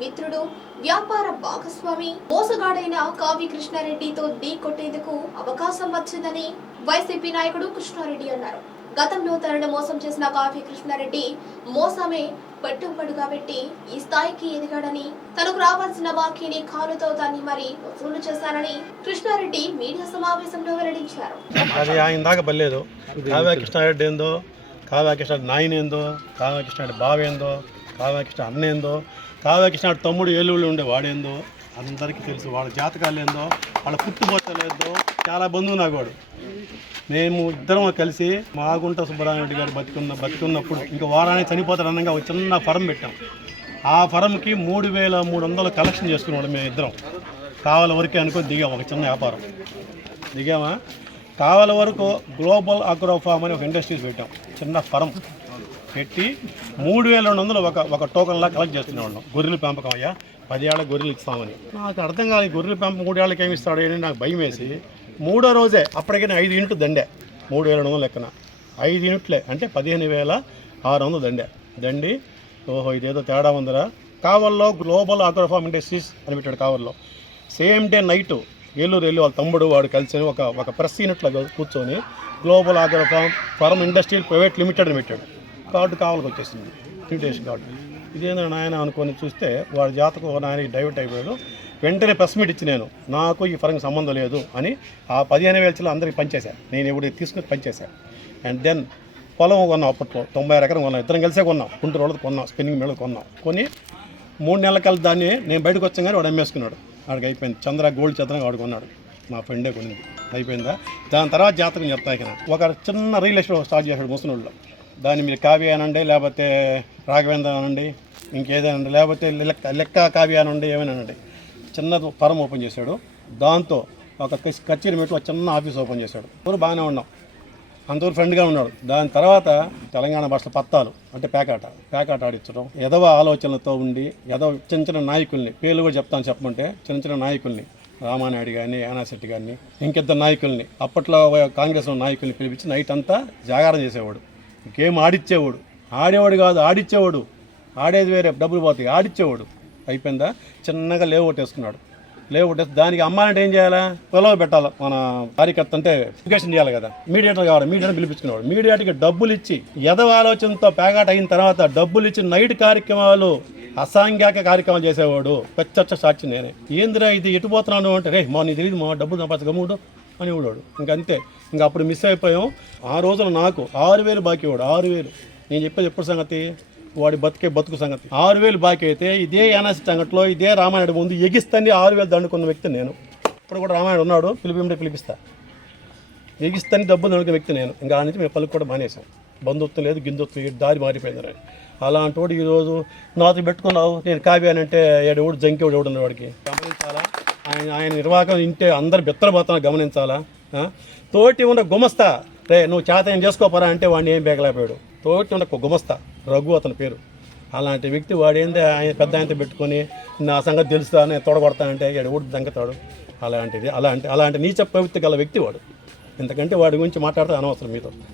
మిత్రుడు వ్యాపార భాగస్వామి మోసగాడైన కావి కృష్ణారెడ్డితో ఢీ కొట్టేందుకు అవకాశం వచ్చిందని వైసీపీ నాయకుడు కృష్ణారెడ్డి అన్నారు. గతంలో తనను మోసం చేసిన కావి కృష్ణారెడ్డి మోసమే పెట్టుబడిగా పెట్టి ఈ స్థాయికి ఎదిగాడని తనకు రావాల్సిన బాకీని కాలుతో దాన్ని మరి వసూలు చేశానని కృష్ణారెడ్డి మీడియా సమావేశంలో వెల్లడించారు. అది ఆయన దాకా పర్లేదు. కావ్య కృష్ణారెడ్డి ఏందో కావ్య కృష్ణ నాయన ఏందో కావ్య కృష్ణారెడ్డి బావ కావ్యకృష్ణ కావ్య కృష్ణ అన్న ఏందో తమ్ముడు ఏలూళ్ళు ఉండే వాడేందో అందరికీ తెలుసు వాళ్ళ జాతకాలు ఏందో వాళ్ళ పుట్టుబోతలు ఏందో చాలా బంధువు నాకు వాడు మేము ఇద్దరం కలిసి మాగుంట సుబ్బరామరెడ్డి గారు బతికున్న బతికున్నప్పుడు ఇంకా వారానికి చనిపోతాడు అనగా ఒక చిన్న ఫరం పెట్టాం. ఆ ఫరంకి మూడు వేల మూడు వందలు కలెక్షన్ చేసుకున్నాడు మేము ఇద్దరం. కావాల వరకే అనుకొని దిగాం ఒక చిన్న వ్యాపారం. దిగామా? కావాల వరకు గ్లోబల్ ఆగ్రోఫార్మ్ అని ఒక ఇండస్ట్రీస్ పెట్టాం. చిన్న ఫరం. పెట్టి మూడు వేల రెండు వందలు ఒక ఒక టోకన్లా కలెక్ట్ చేస్తున్నాం గొర్రెల పెంపకం అయ్యా. పదేళ్ళ గొర్రెలు ఇస్తామని. నాకు అర్థం కాదు గొర్రెల పెంపకం మూడేళ్ళకి ఏమి ఇస్తాడు అని నాకు భయం వేసి మూడో రోజే అప్పటికైనా ఐదు యూనిట్లు దండే. మూడు వేల రెండు వందలు లెక్కన. ఐదు యూనిట్లే. అంటే పదిహేను వేల ఆరు వందలు దండే. దండి ఓహో ఇదేదో తేడా ఉందిరా. కావల్లో గ్లోబల్ ఆగ్రోఫార్మ్ ఇండస్ట్రీస్ అని పెట్టాడు కావల్లో. సేమ్ డే నైట్ ఏలూరు వెళ్ళి వాళ్ళ తమ్ముడు వాడు కలిసి ఒక ఒక ప్రెస్ యూనిట్లో కూర్చొని global agrofarm farm farm industrial private limited అని పెట్టాడు. కార్డు కావాలకు వచ్చేసింది. Invitation card. ఇదేందో నాయన అనుకొని చూస్తే వాడి జాతకు నాయన డైవర్ట్ అయిపోయాడు. వెంటనే ప్రెస్ మీట్ ఇచ్చి నేను నాకు ఈ ఫరంకి సంబంధం లేదు అని ఆ పదిహేను వేల అందరికి పనిచేశాను నేను ఇప్పుడు తీసుకుని పనిచేశాను అండ్ దెన్ పొలం కొన్నాం అప్పట్లో. తొంభై ఆరు ఎకరం కొన్నాం. ఇద్దరం కలిసే కొన్నాం. గుంటూరు వాళ్ళది కొన్నాం. స్పిన్నింగ్ మిల్ కొన్నాం. కొని మూడు నెలల కల్లా దాన్ని నేను బయటకు వచ్చాను కానీ వాడు అమ్మేసుకున్నాడు. వాడికి అయిపోయింది. చంద్ర గోల్డ్ చంద్రం వాడు కొన్నాడు. మా ఫ్రెండే కొనింది. అయిపోయిందా? దాని తర్వాత జాతకం చెప్తాయి కదా ఒక చిన్న రియల్ ఎస్టేట్ స్టార్ట్ చేశాడు ముసలిలో దాన్ని మీరు కావ్య అనండి లేకపోతే రాఘవేంద్ర అనండి ఇంకేదైనా లేకపోతే లెక్క లెక్క కావ్య అనండి ఏమైనా అనండి. చిన్న పరం ఓపెన్ చేశాడు. దాంతో ఒక కచేరీ పెట్టి ఒక చిన్న ఆఫీస్ ఓపెన్ చేశాడు. ఎవరు బాగానే ఉన్నాం. అంతవరకు ఫ్రెండ్గా ఉన్నాడు దాని తర్వాత తెలంగాణ భాషలో పత్తాలు అంటే పేకాట పేకాట ఆడించడం ఎదవ ఆలోచనలతో ఉండి ఎదవ చిన్న చిన్న నాయకుల్ని పేర్లు కూడా చెప్తాను చెప్పమంటే చిన్న చిన్న నాయకుల్ని రామానాయుడు కానీ యానాశెట్టి కానీ ఇంకిద్దరు నాయకుల్ని అప్పట్లో కాంగ్రెస్ నాయకుల్ని పిలిపించి నైట్ అంతా జాగారం చేసేవాడు. గేమ్ ఆడిచ్చేవాడు. ఆడేవాడు కాదు ఆడిచ్చేవాడు. ఆడేది వేరే డబ్బులు పోతాయి. ఆడిచ్చేవాడు. అయిపోయిందా? చిన్నగా లేఅవుట్ వేసుకున్నాడు. లేఅవుట్ వేసి దానికి అమ్మాలంటే ఏం చేయాలా? పొలవ పెట్టాలి. మన కార్యకర్త అంటే ఎడ్యుకేషన్ చేయాలి కదా. మీడియేటర్ కావాలి మీడియాని పిలిపించుకున్నాడు మీడియాటికి డబ్బులు ఇచ్చి ఎదవ ఆలోచనతో పేగాట అయిన తర్వాత డబ్బులు ఇచ్చి నైట్ కార్యక్రమాలు అసాంఘ్యాక కార్యక్రమాలు చేసేవాడు. పెచ్చచ్చ సాక్షి నేనే. ఏందిరా ఇది? ఎటు పోతున్నాను అంటే రే మా నీ తెలియదు మా డబ్బులు సంపాదించగమ్ముడు అని వాడు ఇంకంతే. ఇంకా అప్పుడు మిస్ అయిపోయాం. ఆ రోజున నాకు ఆరు వేలు బాకీ వాడు ఆరు వేలు. నేను చెప్పేది ఎప్పుడు సంగతి? వాడి బతికే బతుకు సంగతి. ఆరు వేలు బాకీ అయితే ఇదే యానాసి సంగట్లో ఇదే రామాయణ ముందు ఎగిస్తాన్ని ఆరు వేలు దండుకున్న వ్యక్తి నేను. ఇప్పుడు కూడా రామాయణ ఉన్నాడు పిలిపిమంటే పిలిపిస్తా. ఎగిస్తాన్ని డబ్బులు దండుకున్న వ్యక్తి నేను. ఇంకా ఆ నుంచి మేము పలుకు కూడా మానేసాం బంధుత్వం లేదు గిందుత్వం లేదు దారి మారిపోయింది అలాంటి వాడు ఈరోజు నాతో పెట్టుకున్నావు. నేను కావ్యానంటే ఏడు ఊడు జంకి జంకేవాడు ఎవడు వాడికి? ఆయన ఆయన నిర్వాహకం ఇంటే అందరు బెత్తరపోతున్నా గమనించాలా? తోటి ఉన్న గుమస్తా రే నువ్వు చేత ఏం చేసుకోపోరా అంటే వాడిని ఏం బేగలేకపోయాడు. తోటి ఉన్న గుమస్తా రఘు అతని పేరు. అలాంటి వ్యక్తి వాడేందే? ఆయన పెద్ద ఆయనతో పెట్టుకొని నా సంగతి తెలుస్తా నేను తొడగొడతానంటే ఏడు ఊడి దంగతాడు. అలాంటిది అలాంటి అలాంటి నీచ ప్రవృత్తి గల వ్యక్తి వాడు. ఎందుకంటే వాడి గురించి మాట్లాడితే అనవసరం మీతో.